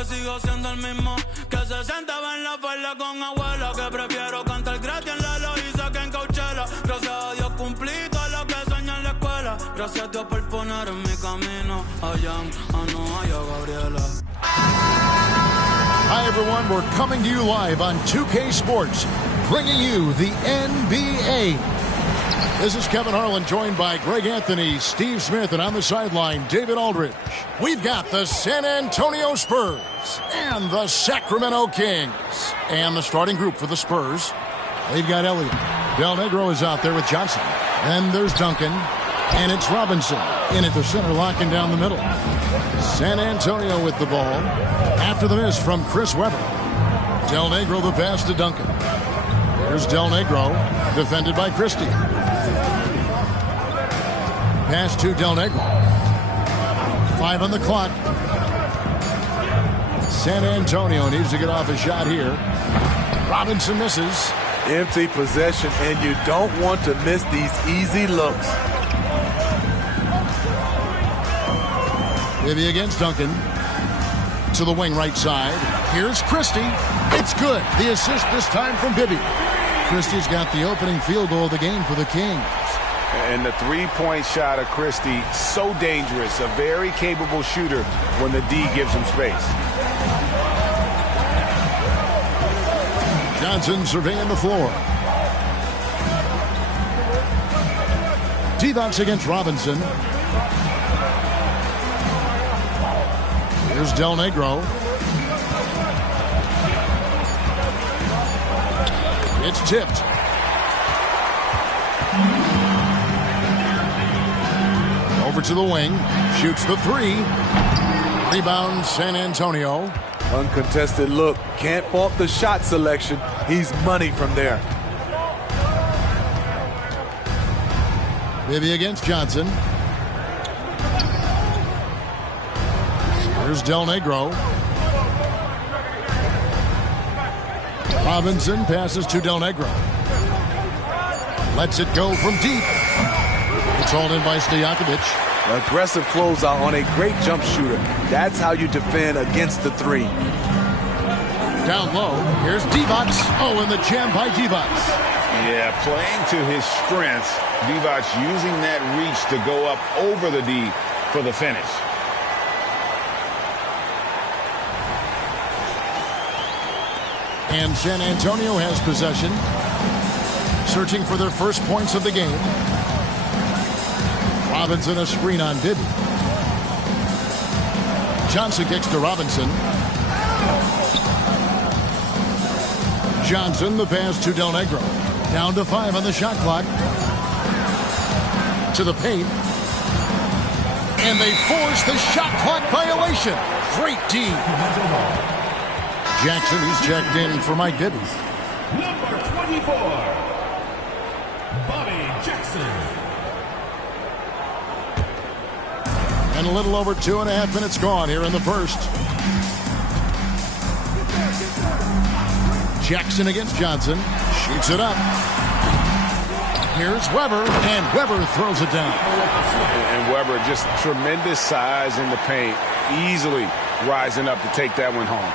que sigo siendo el mismo que se sentaba en la falda con abuela, que prefiero cantar gratis en la Loíza que en Coachella. Gracias a Dios cumplí todo lo que soñé en la escuela. Gracias a Dios por poner en mi camino a Jan, a Noah y a Gabriela. Hi everyone, we're coming to you live on 2K Sports, bringing you the NBA. This is Kevin Harlan, joined by Greg Anthony, Steve Smith, and on the sideline, David Aldridge. We've got the San Antonio Spurs and the Sacramento Kings. And the starting group for the Spurs, they've got Elliott. Del Negro is out there with Johnson. Then there's Duncan, and it's Robinson in at the center, locking down the middle. San Antonio with the ball after the miss from Chris Webber. Del Negro the pass to Duncan. Here's Del Negro, defended by Christie. Pass to Del Negro. 5 on the clock. San Antonio needs to get off a shot here. Robinson misses. Empty possession, and you don't want to miss these easy looks. Bibby against Duncan. To the wing right side. Here's Christie. It's good. The assist this time from Bibby. Christie's got the opening field goal of the game for the Kings. And the three-point shot of Christie, so dangerous. A very capable shooter when the D gives him space. Johnson surveying the floor. Divac against Robinson. Here's Del Negro. It's tipped. Over to the wing. Shoots the three. Rebound San Antonio. Uncontested look. Can't fault the shot selection. He's money from there. Bibby against Johnson. Here's Del Negro. Robinson passes to Del Negro. Lets it go from deep. It's hauled in by Stojakovic. Aggressive closeout on a great jump shooter. That's how you defend against the three. Down low, here's Divac. Oh, and the jam by Divac. Yeah, playing to his strengths. Divac using that reach to go up over the D for the finish. And San Antonio has possession. Searching for their first points of the game. Robinson a screen on Bibby. Johnson kicks to Robinson. Johnson the pass to Del Negro. Down to 5 on the shot clock. To the paint. And they force the shot clock violation. Great D. Jackson, who's checked in for Mike Bibby. Number 24, Bobby Jackson. And a little over 2.5 minutes gone here in the first. Jackson against Johnson. Shoots it up. Here's Webber, and Webber throws it down. And Webber, just tremendous size in the paint. Easily rising up to take that one home.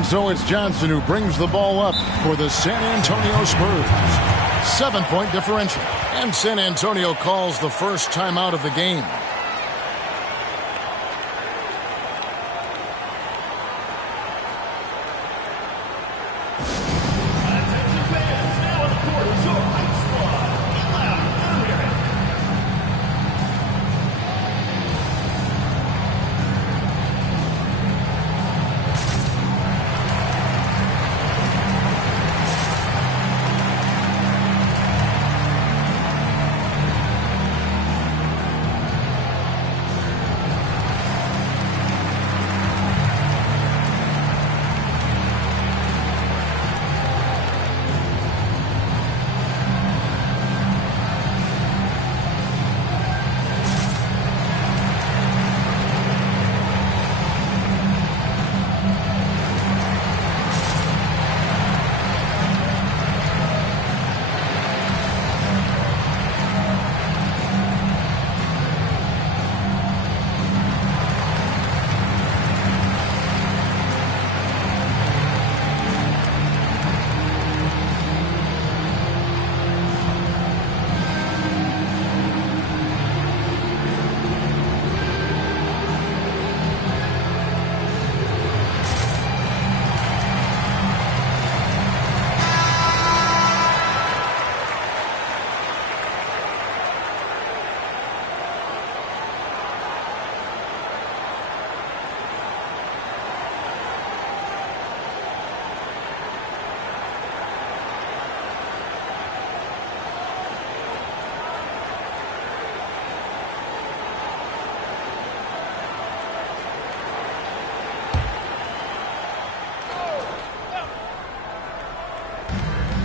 And so it's Johnson who brings the ball up for the San Antonio Spurs. 7-point differential. And San Antonio calls the first timeout of the game.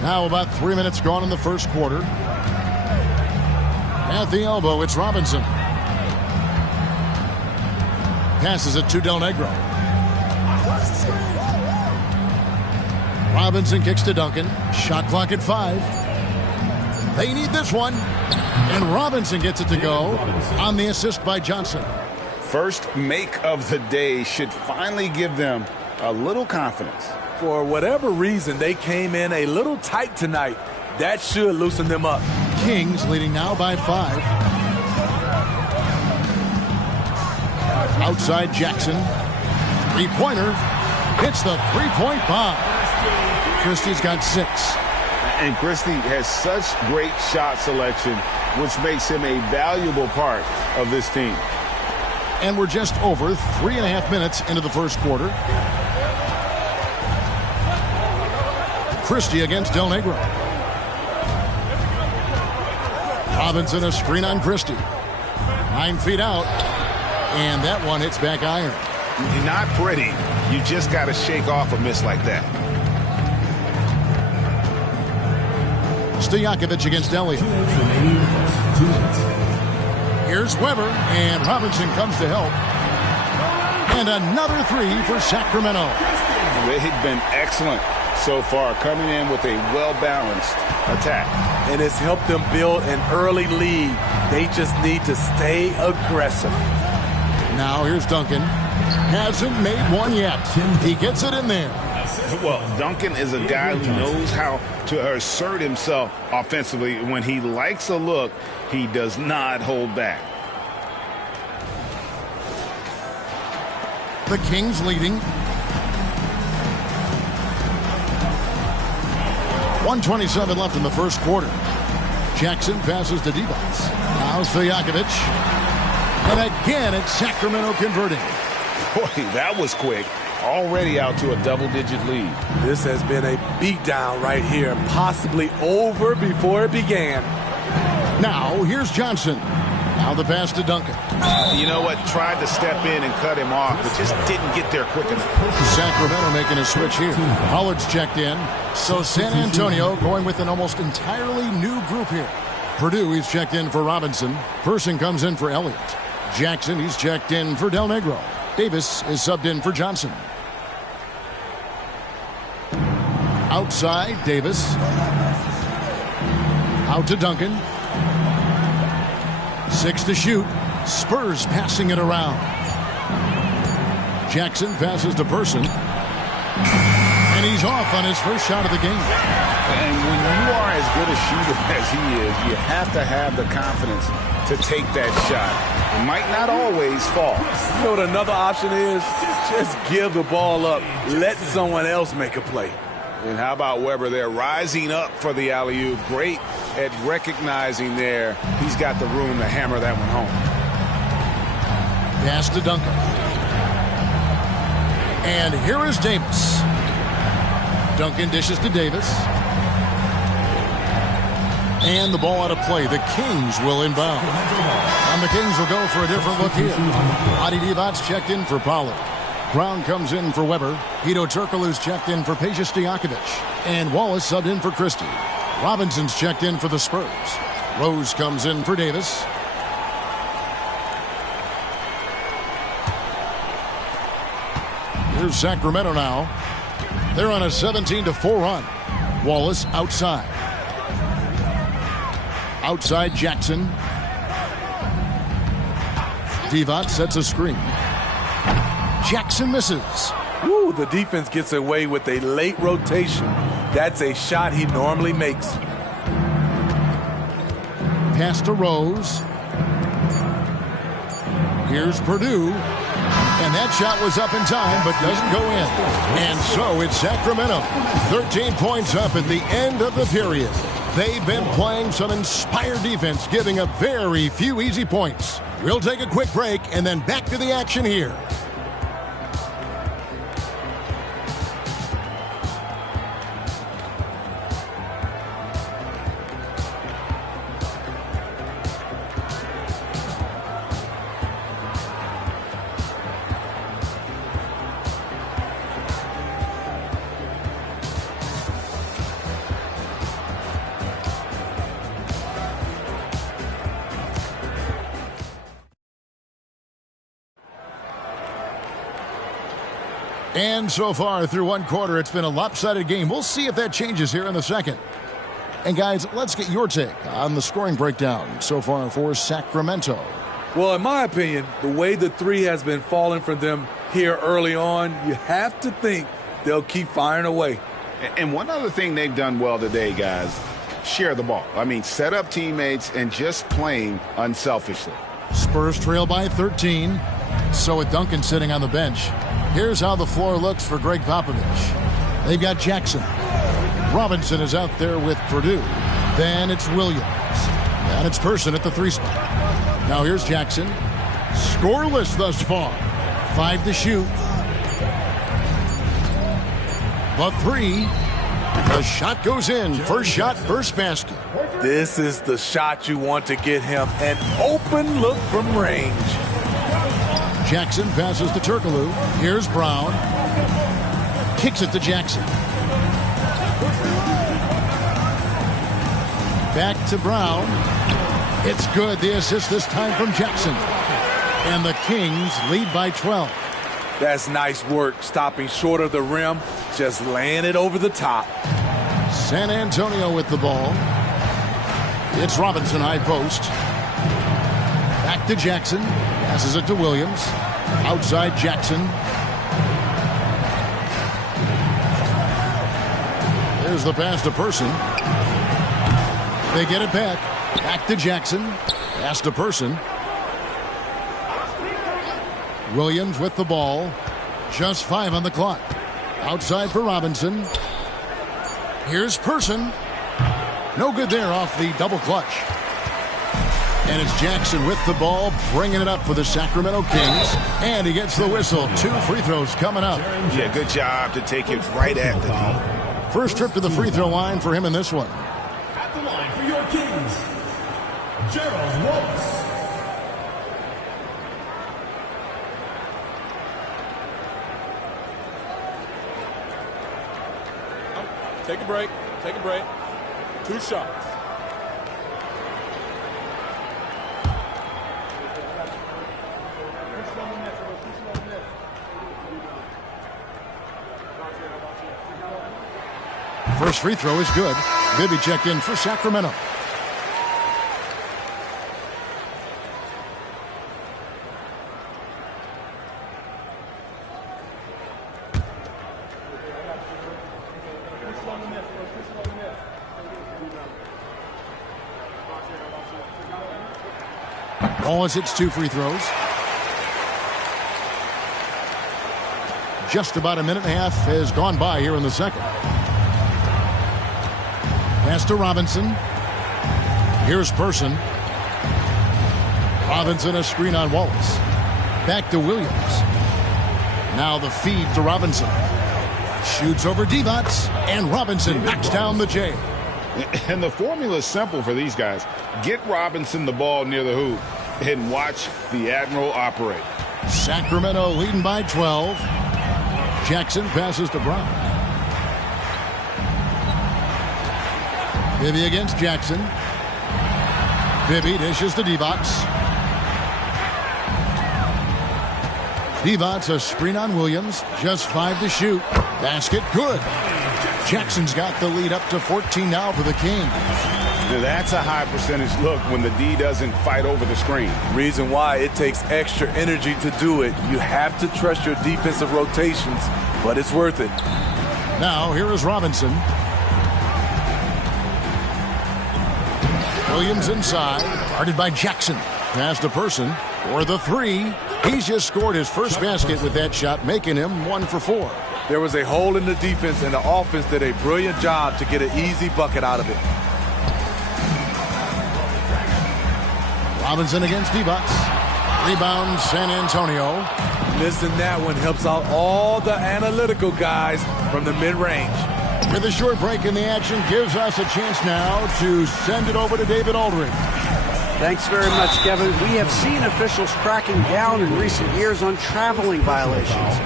Now about 3 minutes gone in the first quarter. At the elbow, it's Robinson. Passes it to Del Negro. Robinson kicks to Duncan. Shot clock at 5. They need this one. And Robinson gets it to go on the assist by Johnson. First make of the day should finally give them a little confidence. For whatever reason, they came in a little tight tonight. That should loosen them up. Kings leading now by 5. Outside Jackson. Three-pointer. Hits the three-point bomb. Christie's got 6. And Christie has such great shot selection, which makes him a valuable part of this team. And we're just over 3.5 minutes into the first quarter. Christie against Del Negro. Robinson a screen on Christie. 9 feet out. And that one hits back iron. Not pretty. You just got to shake off a miss like that. Stojakovic against Elliott. Here's Weber, and Robinson comes to help. And another 3 for Sacramento. They've been excellent so far, coming in with a well-balanced attack. And it's helped them build an early lead. They just need to stay aggressive. Now here's Duncan. Hasn't made one yet. He gets it in there. Well, Duncan is a guy who knows how to assert himself offensively. When he likes a look, he does not hold back. The Kings leading. 1:27 left in the first quarter. Jackson passes to Divac. Now Stojakovic. And again, it's Sacramento converting. Boy, that was quick. Already out to a double-digit lead. This has been a beatdown right here, possibly over before it began. Now, here's Johnson. Now the pass to Duncan. You know what? Tried to step in and cut him off, but just didn't get there quick enough. Sacramento making a switch here. Pollard's checked in. So San Antonio going with an almost entirely new group here. Purdue, he's checked in for Robinson. Person comes in for Elliott. Jackson, he's checked in for Del Negro. Davis is subbed in for Johnson. Outside, Davis. Out to Duncan. 6 to shoot. Spurs passing it around. Jackson passes to Person. And he's off on his first shot of the game. And when you are as good a shooter as he is, you have to have the confidence to take that shot. It might not always fall. You know what another option is? Just give the ball up. Let someone else make a play. And how about Weber there rising up for the alley-oop? Great at recognizing there. He's got the room to hammer that one home. Pass to Duncan. And here is Davis. Duncan dishes to Davis. And the ball out of play. The Kings will inbound. And the Kings will go for a different look here. Vladedivac checked in for Pollard. Brown comes in for Weber. Hedo Turkoglu's checked in for Peja Stojakovic. And Wallace subbed in for Christie. Robinson's checked in for the Spurs. Rose comes in for Davis. Here's Sacramento now. They're on a 17-4 run. Wallace outside. Outside Jackson. Divac sets a screen. Jackson misses. Ooh, the defense gets away with a late rotation. That's a shot he normally makes. Pass to Rose. Here's Purdue. And that shot was up in time, but doesn't go in. And so it's Sacramento. 13 points up at the end of the period. They've been playing some inspired defense, giving up very few easy points. We'll take a quick break and then back to the action here. And so far through one quarter, it's been a lopsided game. We'll see if that changes here in the second. And guys, let's get your take on the scoring breakdown so far for Sacramento. Well, in my opinion, the way the three has been falling for them here early on, you have to think they'll keep firing away. And one other thing they've done well today, guys, share the ball. I mean, set up teammates and just playing unselfishly. Spurs trail by 13. So with Duncan sitting on the bench, here's how the floor looks for Greg Popovich. They've got Jackson. Robinson is out there with Purdue. Then it's Williams. And it's Person at the 3 spot. Now here's Jackson. Scoreless thus far. 5 to shoot. The 3. The shot goes in. First shot, first basket. This is the shot you want to get him. An open look from range. Jackson passes to Turkoglu. Here's Brown. Kicks it to Jackson. Back to Brown. It's good. The assist this time from Jackson. And the Kings lead by 12. That's nice work, stopping short of the rim, just laying it over the top. San Antonio with the ball. It's Robinson, high post. Back to Jackson. Passes it to Williams. Outside Jackson. There's the pass to Person. They get it back. Back to Jackson. Pass to Person. Williams with the ball. Just 5 on the clock. Outside for Robinson. Here's Person. No good there off the double clutch. And it's Jackson with the ball, bringing it up for the Sacramento Kings. And he gets the whistle. 2 free throws coming up. Yeah, good job to take it right at the D. First trip to the free throw line for him in this one. At the line for your Kings, Gerald Wallace. Take a break. Take a break. 2 shots. First free throw is good. Bibby checked in for Sacramento. Wallace hits 2 free throws. Just about a minute and a half has gone by here in the second. Pass to Robinson. Here's Person. Robinson, a screen on Wallace. Back to Williams. Now the feed to Robinson. Shoots over Divac, and Robinson knocks down the J. And the formula is simple for these guys. Get Robinson the ball near the hoop and watch the Admiral operate. Sacramento leading by 12. Jackson passes to Brown. Bibby against Jackson. Bibby dishes to Divac. Divac, a screen on Williams. Just 5 to shoot. Basket good. Jackson's got the lead up to 14 now for the Kings. Now that's a high percentage look when the D doesn't fight over the screen. Reason why it takes extra energy to do it. You have to trust your defensive rotations, but it's worth it. Now here is Robinson. Williams inside, guarded by Jackson. Pass to Person for the 3. He's just scored his first basket with that shot, making him 1 for 4. There was a hole in the defense, and the offense did a brilliant job to get an easy bucket out of it. Robinson against Divac. Rebound, San Antonio. Missing that one helps out all the analytical guys from the mid-range. With a short break in the action, gives us a chance now to send it over to David Aldridge. Thanks very much, Kevin. We have seen officials cracking down in recent years on traveling violations.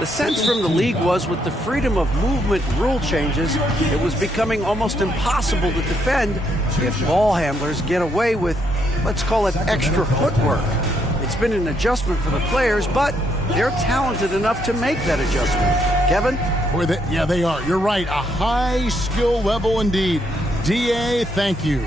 The sense from the league was with the freedom of movement rule changes, it was becoming almost impossible to defend if ball handlers get away with, let's call it, extra footwork. It's been an adjustment for the players, but They're talented enough to make that adjustment. Kevin? Yeah, they are. You're right. A high skill level indeed. DA, thank you.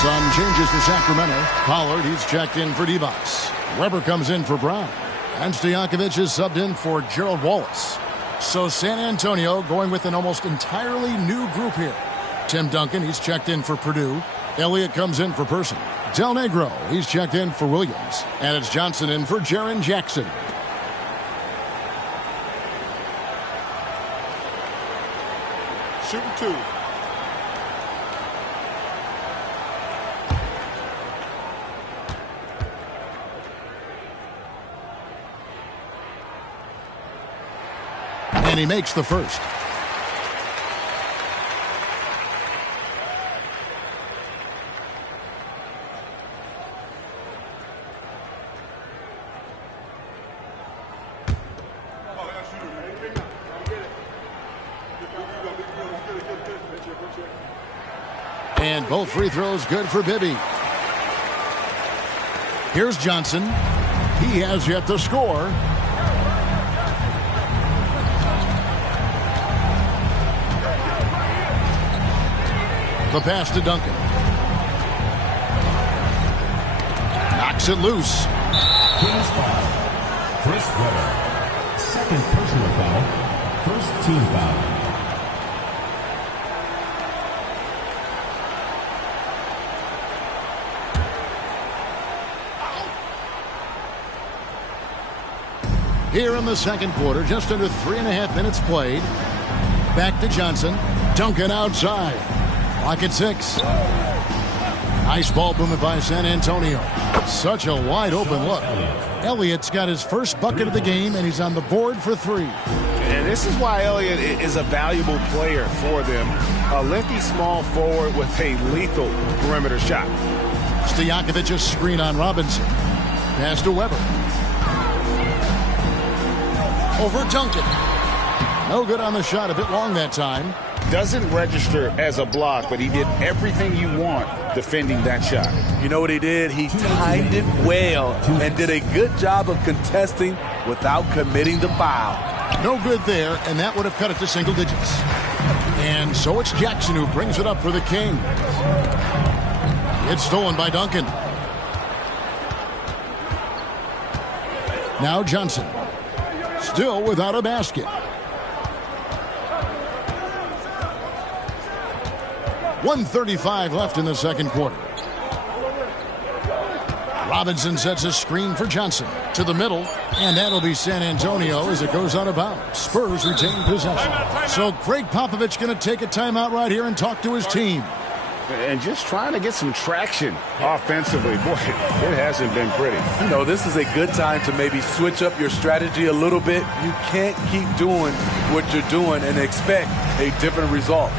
Some changes for Sacramento. Pollard, he's checked in for Divac. Weber comes in for Brown. And Stojakovic is subbed in for Gerald Wallace. So San Antonio going with an almost entirely new group here. Tim Duncan, he's checked in for Purdue. Elliott comes in for Person. Del Negro, he's checked in for Williams. And it's Johnson in for Jaren Jackson. Shooting 2. And he makes the first. And both free throws good for Bibby. Here's Johnson. He has yet to score. The pass to Duncan. Knocks it loose. Kings foul. Chris Weber. Second personal foul. First team foul. Here in the second quarter, just under 3.5 minutes played. Back to Johnson. Duncan outside. Lock at 6. Nice ball movement by San Antonio. Such a wide open look. Elliott's got his first bucket of the game, and he's on the board for 3. And this is why Elliott is a valuable player for them. A lengthy small forward with a lethal perimeter shot. Stojakovic's screen on Robinson. Pass to Weber. Over Duncan. No good on the shot. A bit long that time. Doesn't register as a block, but he did everything you want defending that shot. You know what he did? He timed it well and did a good job of contesting without committing the foul. No good there, and that would have cut it to single digits. And so it's Jackson who brings it up for the Kings. It's stolen by Duncan. Now Johnson. Still without a basket. 1:35 left in the second quarter. Robinson sets a screen for Johnson to the middle, and that'll be San Antonio as it goes out of bounds. Spurs retain possession. So Greg Popovich going to take a timeout right here and talk to his team. And just trying to get some traction offensively. Boy, it hasn't been pretty. You know, this is a good time to maybe switch up your strategy a little bit. You can't keep doing what you're doing and expect a different result.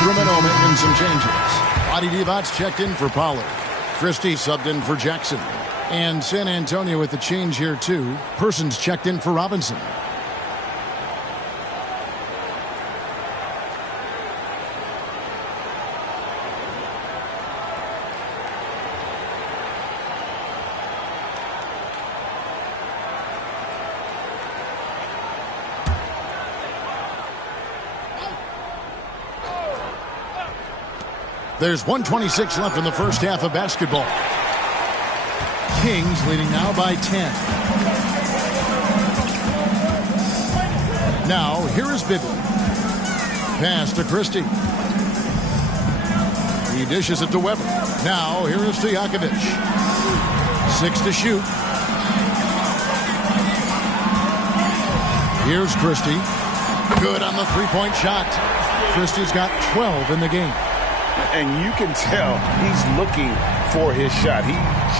Sacramento making some changes. Vladedivac's checked in for Pollard. Christie subbed in for Jackson. And San Antonio with the change here, too. Persons checked in for Robinson. There's 1:26 left in the first half of basketball. Kings leading now by 10. Now, here is Bibby. Pass to Christie. He dishes it to Weber. Now, here is Stojakovic. 6 to shoot. Here's Christie. Good on the three-point shot. Christie's got 12 in the game. And you can tell he's looking for his shot. He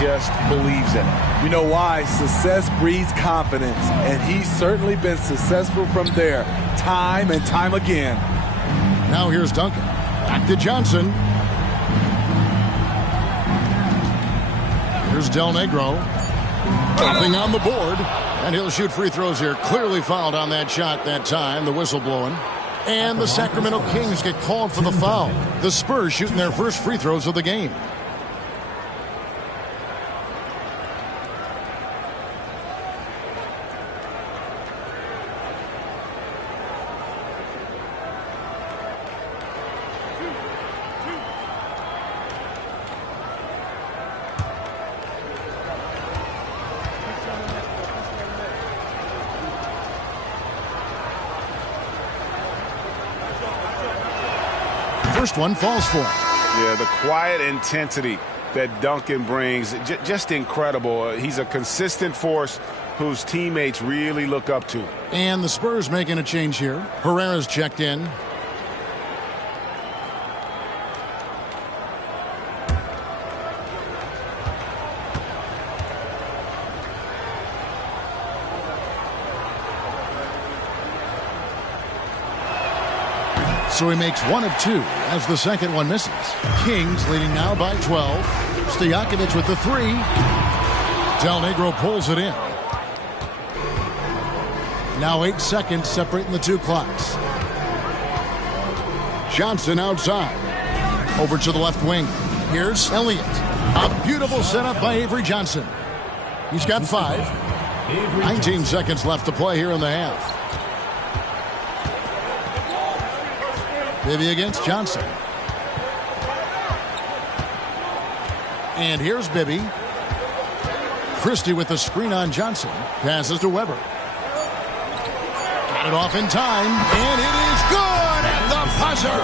just believes in it. You know why? Success breeds confidence, and he's certainly been successful from there time and time again. Now here's Duncan. Back to Johnson. Here's Del Negro. Nothing on the board. And he'll shoot free throws here. Clearly fouled on that shot that time. The whistle blowing. And the Sacramento Kings get called for the foul. The Spurs shooting their first free throws of the game. First one falls for him. Yeah, the quiet intensity that Duncan brings, just incredible. He's a consistent force whose teammates really look up to. And the Spurs making a change here. Herrera's checked in. So he makes one of two as the second one misses. Kings leading now by 12. Stojakovic with the three. Del Negro pulls it in. Now 8 seconds separating the two clocks. Johnson outside. Over to the left wing. Here's Elliott. A beautiful setup by Avery Johnson. He's got 5. 19 seconds left to play here in the half. Bibby against Johnson. And here's Bibby. Christie with the screen on Johnson. Passes to Weber. Got it off in time. And it is good at the buzzer.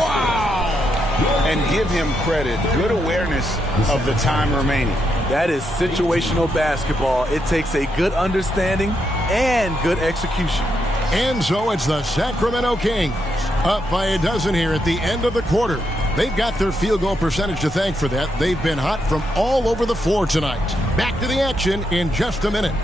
Wow. And give him credit. Good awareness of the time remaining. That is situational basketball. It takes a good understanding and good execution. And so it's the Sacramento Kings up by a dozen here at the end of the quarter. They've got their field goal percentage to thank for that. They've been hot from all over the floor tonight. Back to the action in just a minute.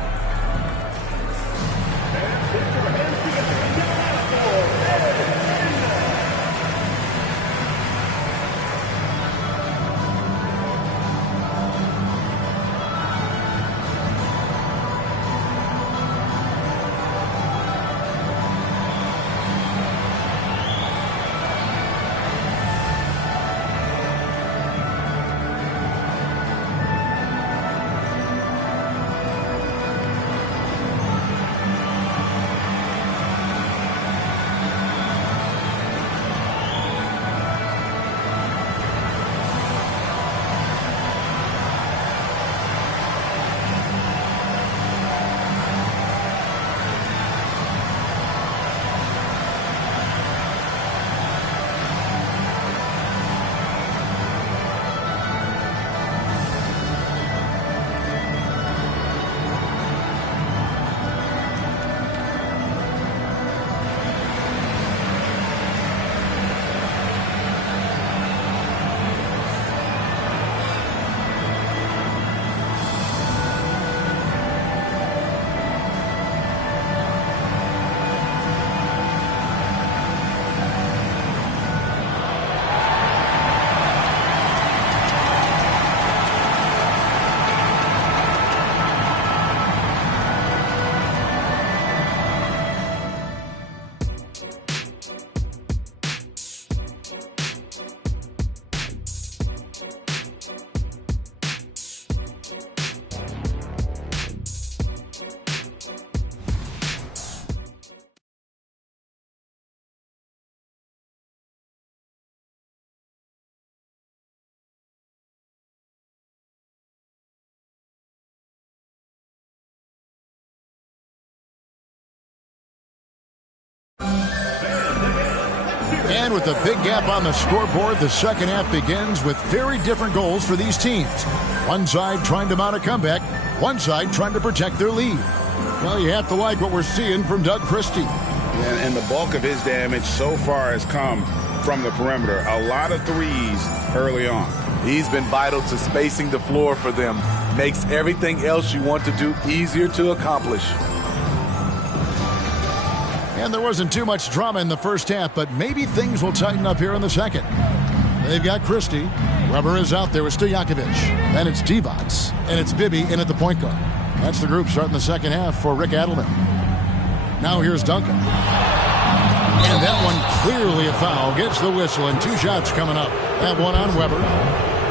And with a big gap on the scoreboard, the second half begins with very different goals for these teams. One side trying to mount a comeback, one side trying to protect their lead. Well, you have to like what we're seeing from Doug Christie. And the bulk of his damage so far has come from the perimeter. A lot of threes early on. He's been vital to spacing the floor for them. Makes everything else you want to do easier to accomplish. And there wasn't too much drama in the first half, but maybe things will tighten up here in the second. They've got Christie. Weber is out there with Stojakovic. Then it's Divac. And it's Bibby in at the point guard. That's the group starting the second half for Rick Adelman. Now here's Duncan. And that one clearly a foul. Gets the whistle, and 2 shots coming up. That one on Weber.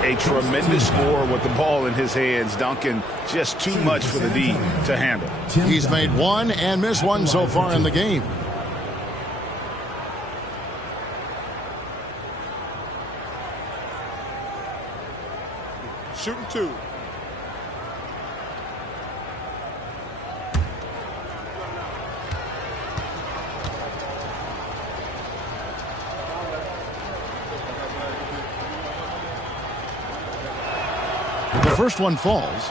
A tremendous score with the ball in his hands. Duncan, just too much for the D to handle. He's made 1 and missed 1 so far in the game. Shooting 2. The first one falls.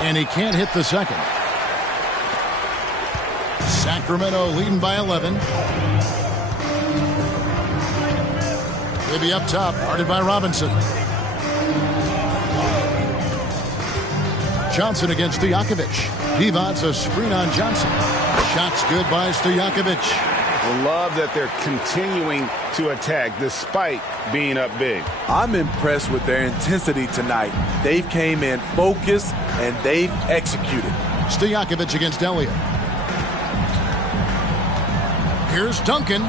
And he can't hit the second. Sacramento leading by 11. Maybe up top, guarded by Robinson. Johnson against Stojakovic. Divac, a screen on Johnson. Shots good by Stojakovic. I love that they're continuing to attack despite being up big. I'm impressed with their intensity tonight. They've came in focused and they've executed. Stojakovic against Elliott. Here's Duncan.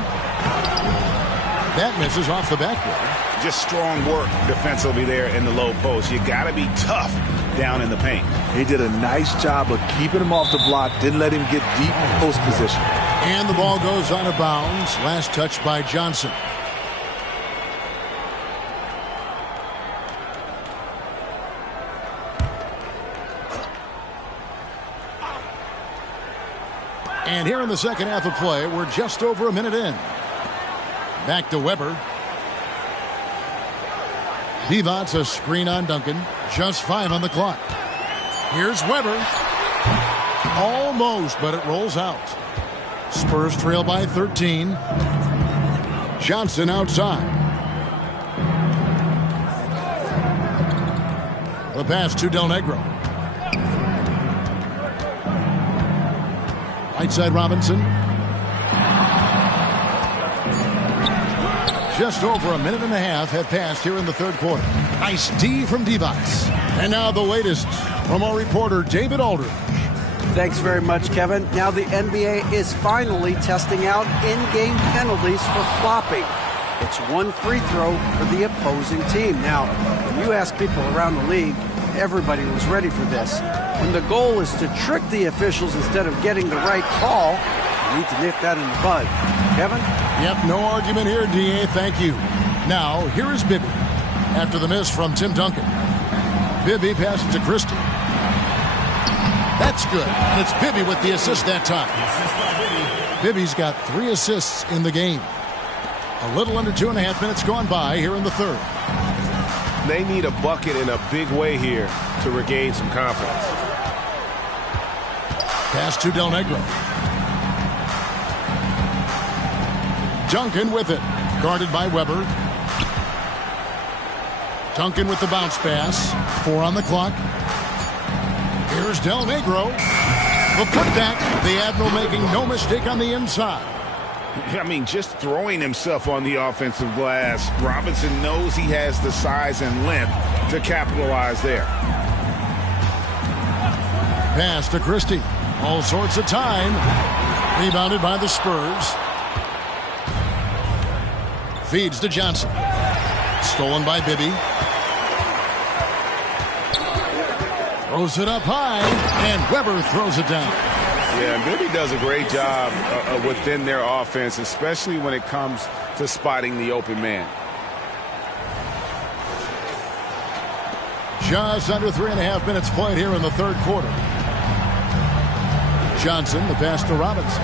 That misses off the backboard. Just strong work defensively there in the low post. You got to be tough down in the paint. He did a nice job of keeping him off the block, didn't let him get deep in post position. And the ball goes out of bounds. Last touch by Johnson. And here in the second half of play, we're just over a minute in. Back to Weber. Divac, a screen on Duncan. Just 5 on the clock. Here's Weber. Almost, but it rolls out. Spurs trail by 13. Johnson outside. The pass to Del Negro. Right side Robinson. Just over a minute and a half have passed here in the third quarter. Nice D from Divac. And now the latest from our reporter David Aldridge. Thanks very much, Kevin. Now the NBA is finally testing out in-game penalties for flopping. It's 1 free throw for the opposing team. Now, when you ask people around the league, everybody was ready for this. When the goal is to trick the officials instead of getting the right call, you need to nip that in the bud. Kevin? Yep, no argument here, D.A. Thank you. Now, here is Bibby. After the miss from Tim Duncan. Bibby passes to Christie. That's good. And it's Bibby with the assist that time. Bibby's got 3 assists in the game. A little under 2.5 minutes gone by here in the third. They need a bucket in a big way here to regain some confidence. Pass to Del Negro. Duncan with it. Guarded by Weber. Duncan with the bounce pass. 4 on the clock. Here's Del Negro. The putback. The Admiral making no mistake on the inside. I mean, just throwing himself on the offensive glass. Robinson knows he has the size and length to capitalize there. Pass to Christie. All sorts of time. Rebounded by the Spurs. Feeds to Johnson. Stolen by Bibby. Throws it up high, and Weber throws it down. Yeah, and Bibby does a great job within their offense, especially when it comes to spotting the open man. Just under 3.5 minutes played here in the third quarter. Johnson, the pass to Robinson.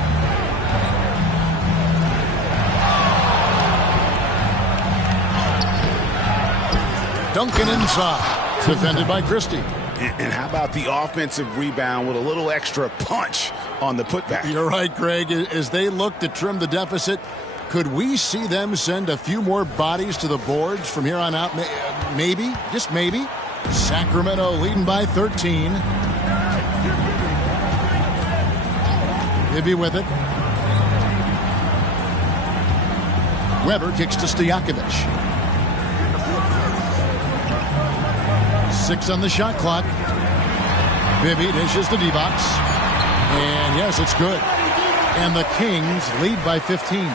Duncan inside, defended by Christie. And how about the offensive rebound with a little extra punch on the putback? You're right, Greg. As they look to trim the deficit, could we see them send a few more bodies to the boards from here on out? Maybe, just maybe. Sacramento leading by 13. Bibby with it. Weber kicks to Stojakovic. 6 on the shot clock. Bibby dishes to Divac. And yes, it's good. And the Kings lead by 15.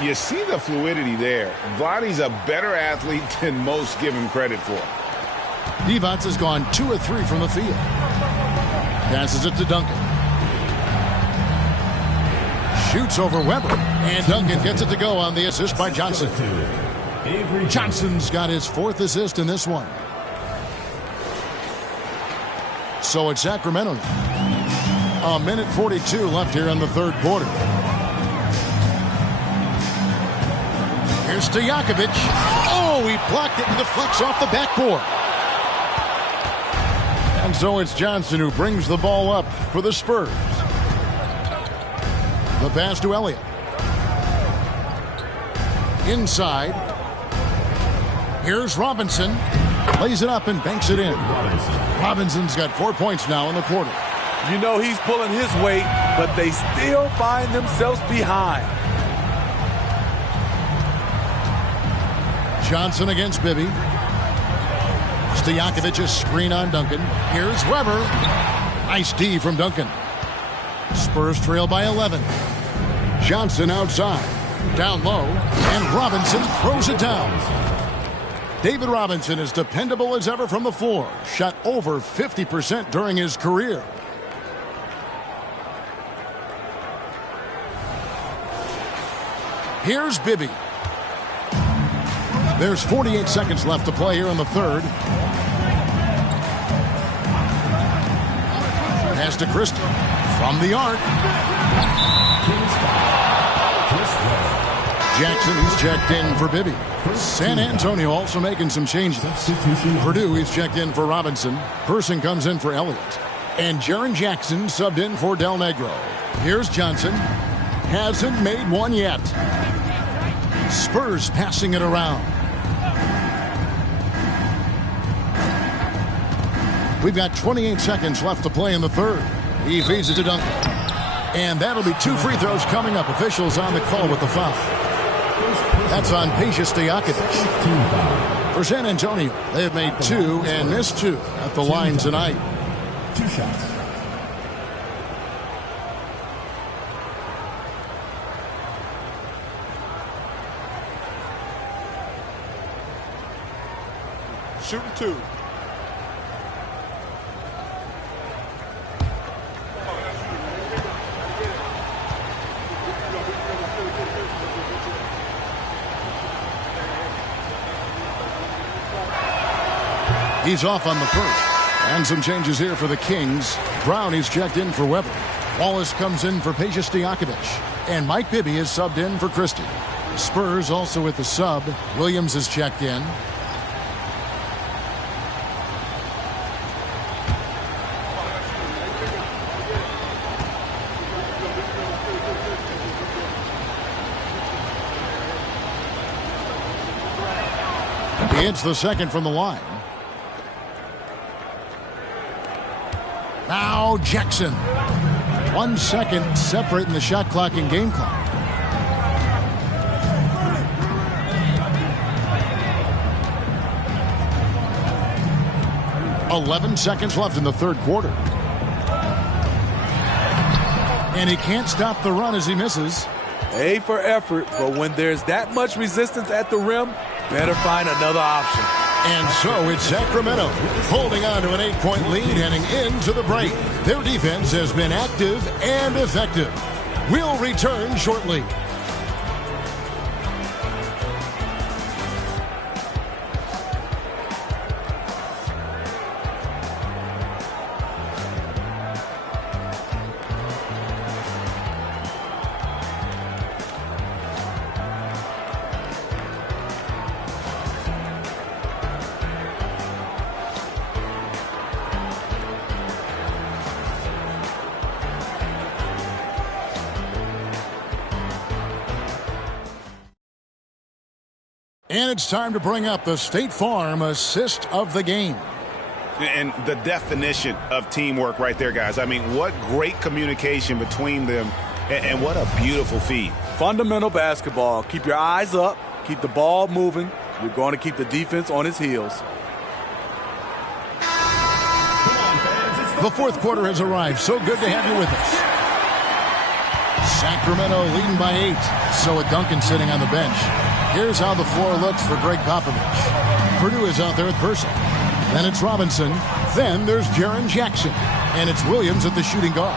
You see the fluidity there. Vladdy's a better athlete than most give him credit for. Divac has gone 2 of 3 from the field. Passes it to Duncan. Shoots over Weber. And Duncan gets it to go on the assist by Johnson. Johnson's got his 4th assist in this one. So it's Sacramento. 1:42 left here in the third quarter. Here's Stojakovic. Oh, he blocked it and deflects off the backboard. And so it's Johnson who brings the ball up for the Spurs. The pass to Elliott. Inside. Here's Robinson. Lays it up and banks it in. Robinson's got 4 points now in the quarter. You know he's pulling his weight, but they still find themselves behind. Johnson against Bibby. Stojakovic's screen on Duncan. Here's Weber. Nice D from Duncan. Spurs trail by 11. Johnson outside. Down low. And Robinson throws it down. David Robinson is dependable as ever from the floor. Shot over 50% during his career. Here's Bibby. There's 48 seconds left to play here in the third. Pass to Christie. From the arc. Jackson, he's checked in for Bibby. San Antonio also making some changes. Purdue, he's checked in for Robinson. Person comes in for Elliott. And Jaren Jackson subbed in for Del Negro. Here's Johnson. Hasn't made one yet. Spurs passing it around. We've got 28 seconds left to play in the third. He feeds it to Duncan. And that'll be 2 free throws coming up. Officials on the call with the foul. That's on Stojakovic. For San Antonio, they have made 2 and missed 2 at the line tonight. 2 shots. Shooting 2. He's off on the first. And some changes here for the Kings. Brown, he's checked in for Weber. Wallace comes in for Stojakovic. And Mike Bibby is subbed in for Christie. The Spurs also with the sub. Williams is checked in. He hits the second from the line. Now Jackson. 1 second separating the shot clock and game clock. "11 seconds left in the third quarter. And he can't stop the run as he misses. A for effort, but when there's that much resistance at the rim, better find another option. And so it's Sacramento holding on to an 8-point lead heading into the break. Their defense has been active and effective. We'll return shortly. And it's time to bring up the State Farm assist of the game. And the definition of teamwork right there, guys. I mean, what great communication between them, and what a beautiful feed. Fundamental basketball. Keep your eyes up. Keep the ball moving. You're going to keep the defense on its heels. The fourth quarter has arrived. So good to have you with us. Sacramento leading by 8. So with Duncan sitting on the bench. Here's how the floor looks for Greg Popovich. Purdue is out there at Person. Then it's Robinson. Then there's Jaren Jackson. And it's Williams at the shooting guard.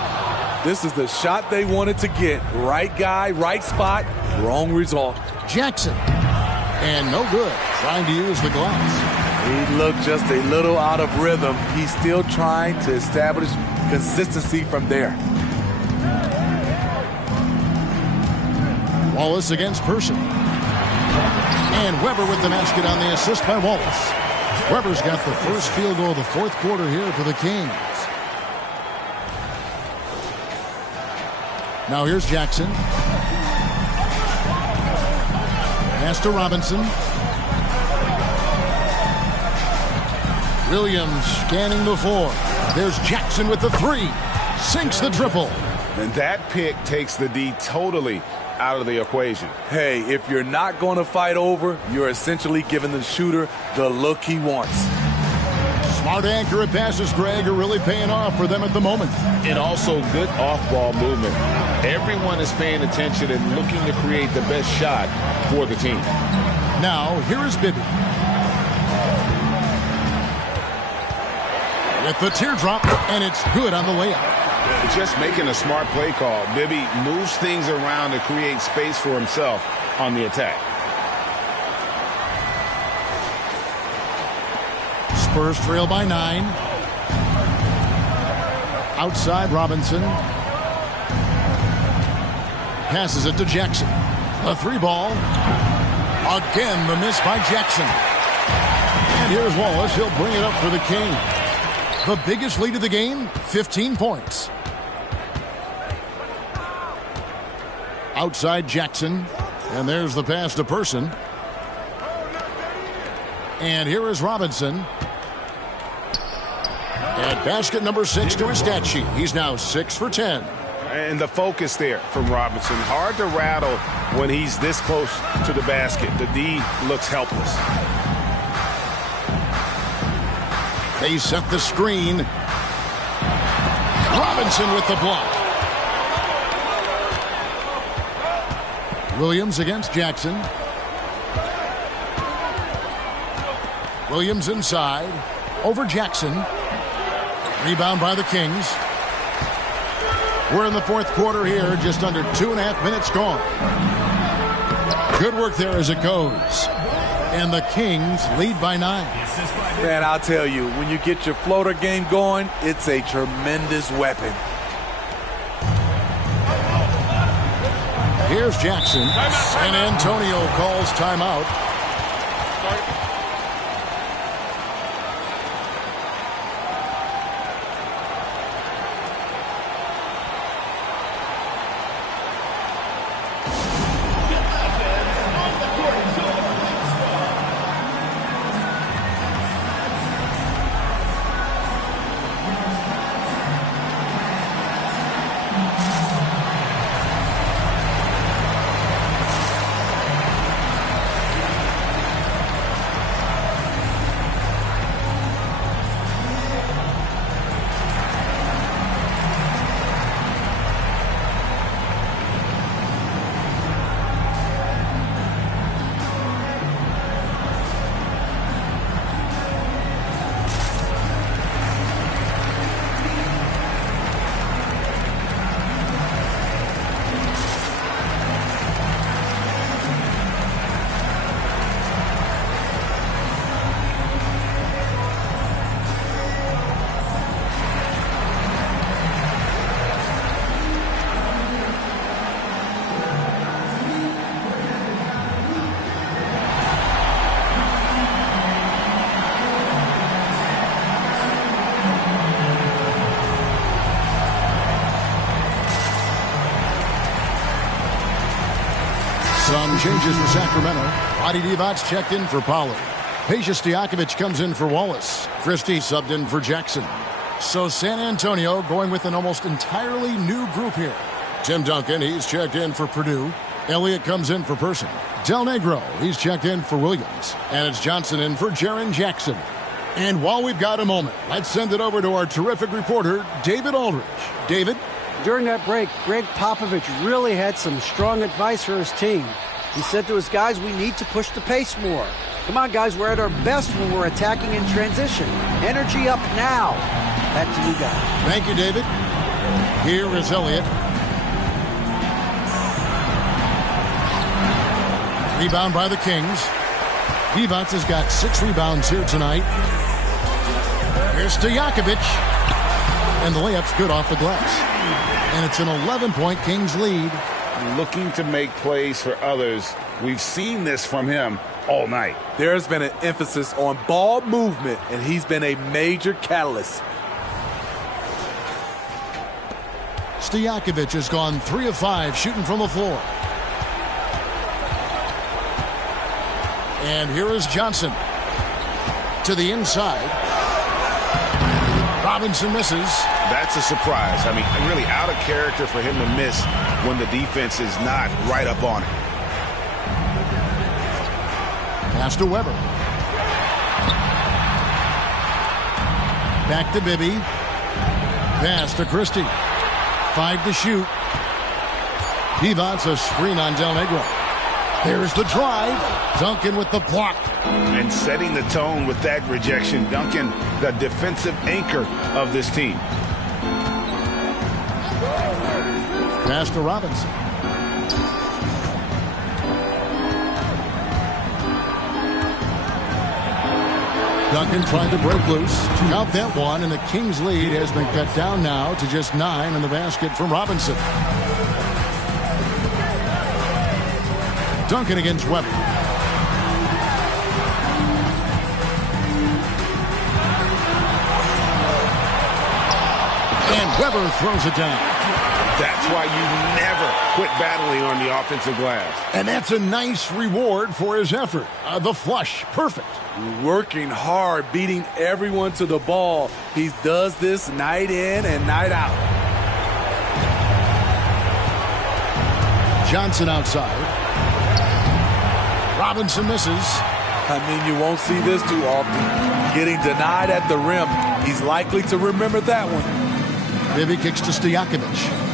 This is the shot they wanted to get. Right guy, right spot, wrong result. Jackson. And no good. Trying to use the glass. He looked just a little out of rhythm. He's still trying to establish consistency from there. Wallace against Person. And Weber with the basket on the assist by Wallace. Weber's got the first field goal of the fourth quarter here for the Kings. Now here's Jackson. Pass to Robinson. Williams scanning the floor. There's Jackson with the 3. Sinks the triple. And that pick takes the D totally out of the equation. Hey, if you're not going to fight over, you're essentially giving the shooter the look he wants. Smart accurate passes, Greg, are really paying off for them at the moment. And also good off-ball movement. Everyone is paying attention and looking to create the best shot for the team. Now, here is Bibby. With the teardrop, and it's good on the layup. Just making a smart play call. Bibby moves things around to create space for himself on the attack. Spurs trail by 9. Outside Robinson. Passes it to Jackson. A 3-ball. Again, the miss by Jackson. And here's Wallace. He'll bring it up for the Kings. The biggest lead of the game, 15 points. Outside Jackson. And there's the pass to Person. And here is Robinson. At basket number 6 to his stat sheet. He's now 6 for 10. And the focus there from Robinson. Hard to rattle when he's this close to the basket. The D looks helpless. They set the screen. Robinson with the block. Williams against Jackson. Williams inside. Over Jackson. Rebound by the Kings. We're in the fourth quarter here. Just under 2.5 minutes gone. Good work there as it goes. And the Kings lead by 9. Man, I'll tell you, when you get your floater game going, it's a tremendous weapon. Here's Jackson. San Antonio calls timeout. changes for Sacramento. Vladedivac's checked in for Pollard. Stojakovic comes in for Wallace. Christie subbed in for Jackson. So San Antonio going with an almost entirely new group here. Tim Duncan, he's checked in for Purdue. Elliott comes in for Person. Del Negro, he's checked in for Williams. And it's Johnson in for Jaren Jackson. And while we've got a moment, let's send it over to our terrific reporter, David Aldridge. David? During that break, Greg Popovich really had some strong advice for his team. He said to his guys, we need to push the pace more. Come on, guys, we're at our best when we're attacking in transition. Energy up now. Back to you guys. Thank you, David. Here is Elliott. Rebound by the Kings. Divac has got 6 rebounds here tonight. Here's Stojakovic. And the layup's good off the glass. And it's an 11-point Kings lead. Looking to make plays for others. We've seen this from him all night. There's been an emphasis on ball movement, and he's been a major catalyst. Stojakovic has gone 3 of 5 shooting from the floor. And here is Johnson to the inside. Robinson misses. That's a surprise. I mean, really out of character for him to miss when the defense is not right up on it. Pass to Weber. Back to Bibby. Pass to Christie. 5 to shoot. Divac a screen on Del Negro. There's the drive. Duncan with the block. And setting the tone with that rejection. Duncan, the defensive anchor of this team. Pass to Robinson. Duncan trying to break loose. Count that one, and the Kings lead has been cut down now to just 9 in the basket from Robinson. Duncan against Weber. And Weber throws it down. That's why you never quit battling on the offensive glass. And that's a nice reward for his effort. The flush, perfect. Working hard, beating everyone to the ball. He does this night in and night out. Johnson outside. Robinson misses. I mean, you won't see this too often. Getting denied at the rim. He's likely to remember that one. Bibby kicks to Stojakovic.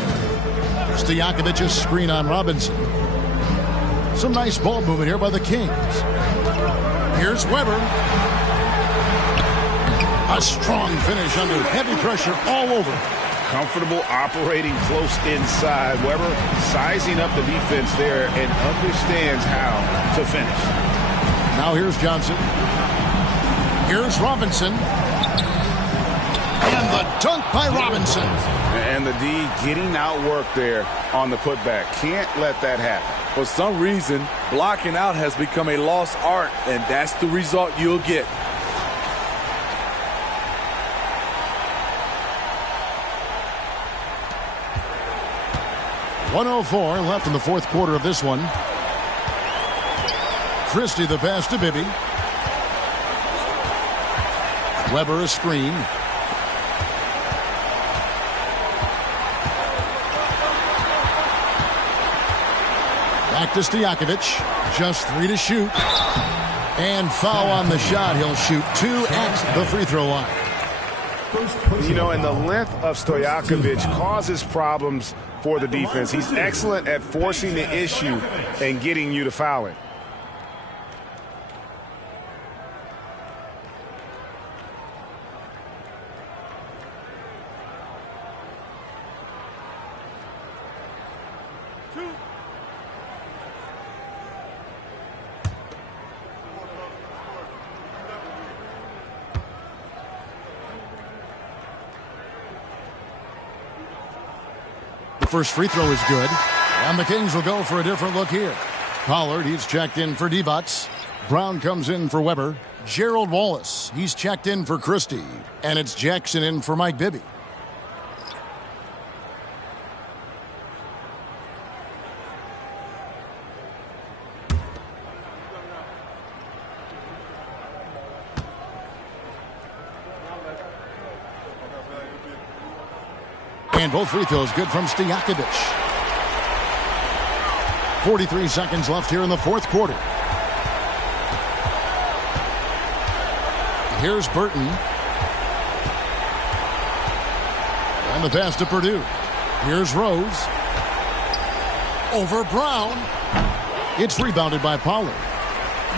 Stojakovic's screen on Robinson. Some nice ball movement here by the Kings. Here's Weber. A strong finish under heavy pressure all over. Comfortable operating close inside. Weber sizing up the defense there and understands how to finish. Now here's Johnson. Here's Robinson. And the dunk by Robinson. And the D getting outworked there on the putback. Can't let that happen. For some reason, blocking out has become a lost art, and that's the result you'll get. .104 left in the fourth quarter of this one. Christie the pass to Bibby. Weber a screen. Back to Stojakovic. Just 3 to shoot. And foul on the shot. He'll shoot 2 at the free throw line. You know, and the length of Stojakovic causes problems for the defense. He's excellent at forcing the issue and getting you to foul it. First free throw is good, and the Kings will go for a different look here. Pollard, he's checked in for Divac. Brown comes in for Weber. Gerald Wallace, he's checked in for Christie, and it's Jackson in for Mike Bibby. And both free throws good from Stojakovic. 43 seconds left here in the fourth quarter. Here's Burton. And the pass to Purdue. Here's Rose. Over Brown. It's rebounded by Pollard.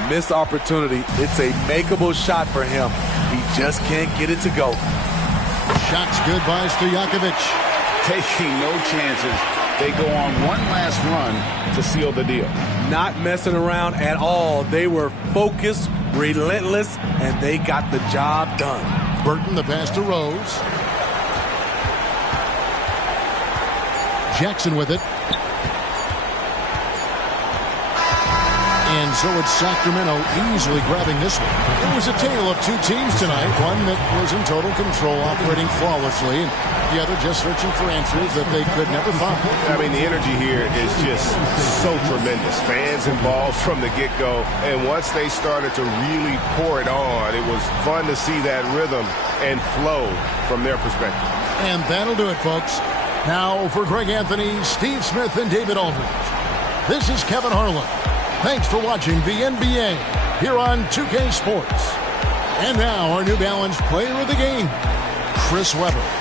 Missed opportunity. It's a makeable shot for him. He just can't get it to go. Shots good by Stojakovic. Taking no chances. They go on one last run to seal the deal. Not messing around at all. They were focused, relentless, and they got the job done. Burton, the pass to Rose. Jackson with it. And so it's Sacramento easily grabbing this one. It was a tale of two teams tonight. One that was in total control, operating flawlessly, and the other just searching for answers that they could never find. I mean, the energy here is just so tremendous. Fans involved from the get-go, and once they started to really pour it on, it was fun to see that rhythm and flow from their perspective. And that'll do it, folks. Now for Greg Anthony, Steve Smith, and David Aldridge, this is Kevin Harlan. Thanks for watching the NBA here on 2K Sports. And now our New Balance player of the game, Chris Webber.